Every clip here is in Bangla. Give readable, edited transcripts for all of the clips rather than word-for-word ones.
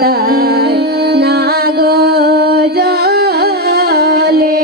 যাইতাই না গো জলে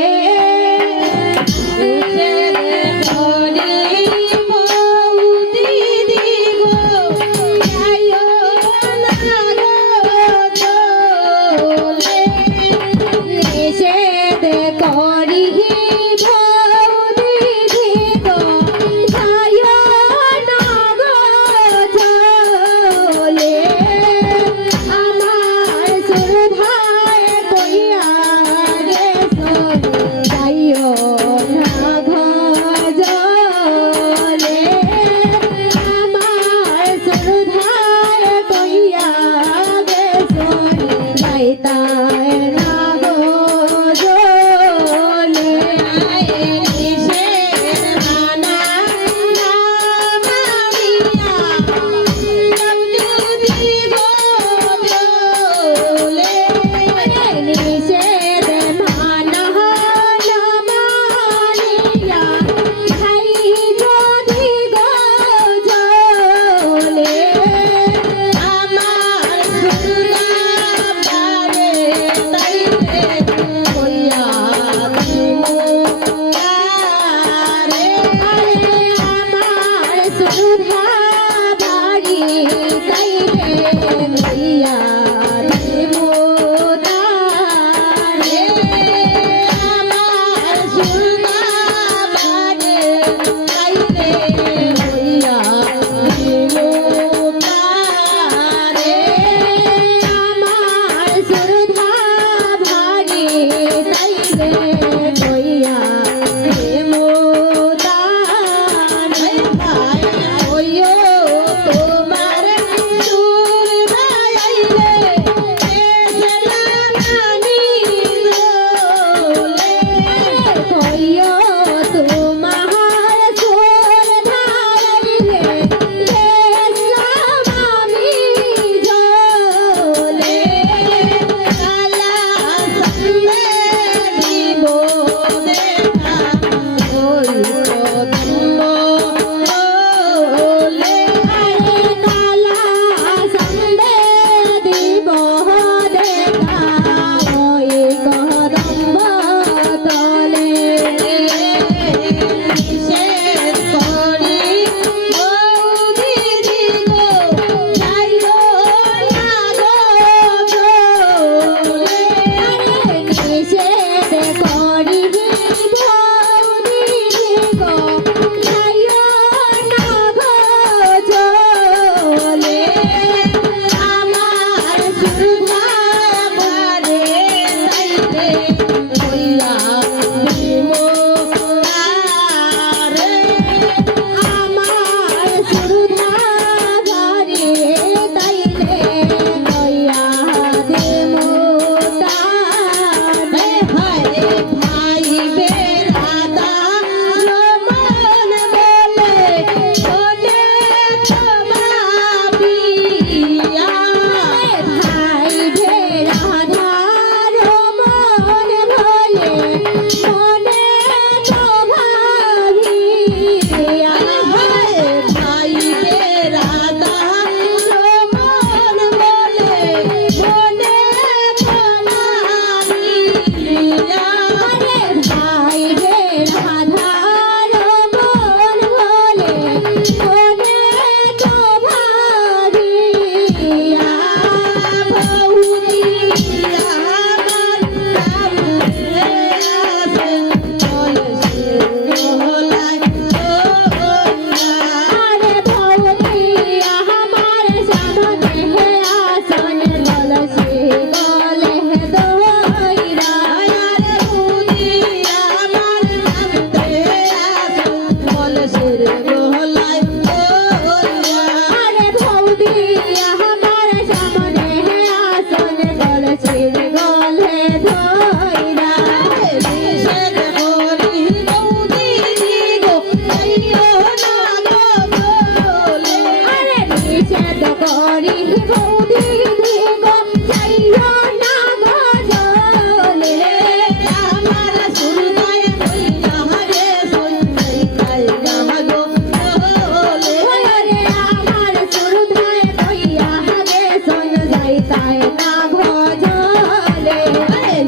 তাই না গজলে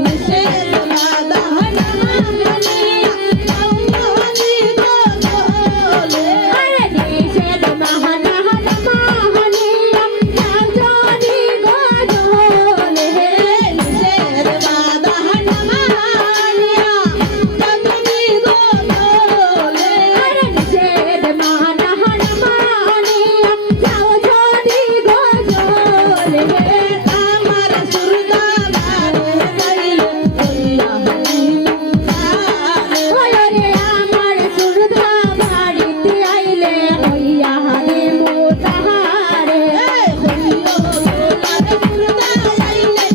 নিষেধ বাধা না মানিয়া যাও জানি গজলে নিষেধ বাধা না মানিয়া যাও জানি গজলে নিষেধ বাধা না মানিয়া যাও জানি গজলে নিষেধ বাধা না মানিয়া যাও জানি গজলে আমার সুরদা বারে গাইলে কইয়া ওরে আমার সুরদা বাড়িতে আইলে হইয়া রে মোতাহারে হইলো তোমার সুরদা আইলে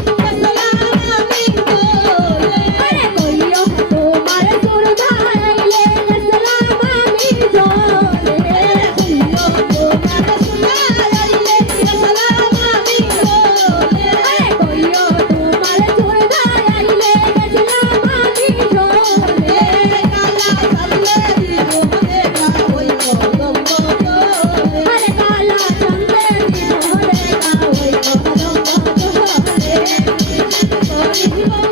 সালাম আমি বলে আরে কইও তোমার সুরদা আইলে সালাম আমি বলে হইলো তোমার সুরদা আইলে সালাম আমি বলে আরে কইও তোমার সুরদা আইলে সালাম আমি বলে কালা সামনে দিব দেখা হইলো দম্ব আরে কালা সামনে দিব দেখা হইলো দম্ব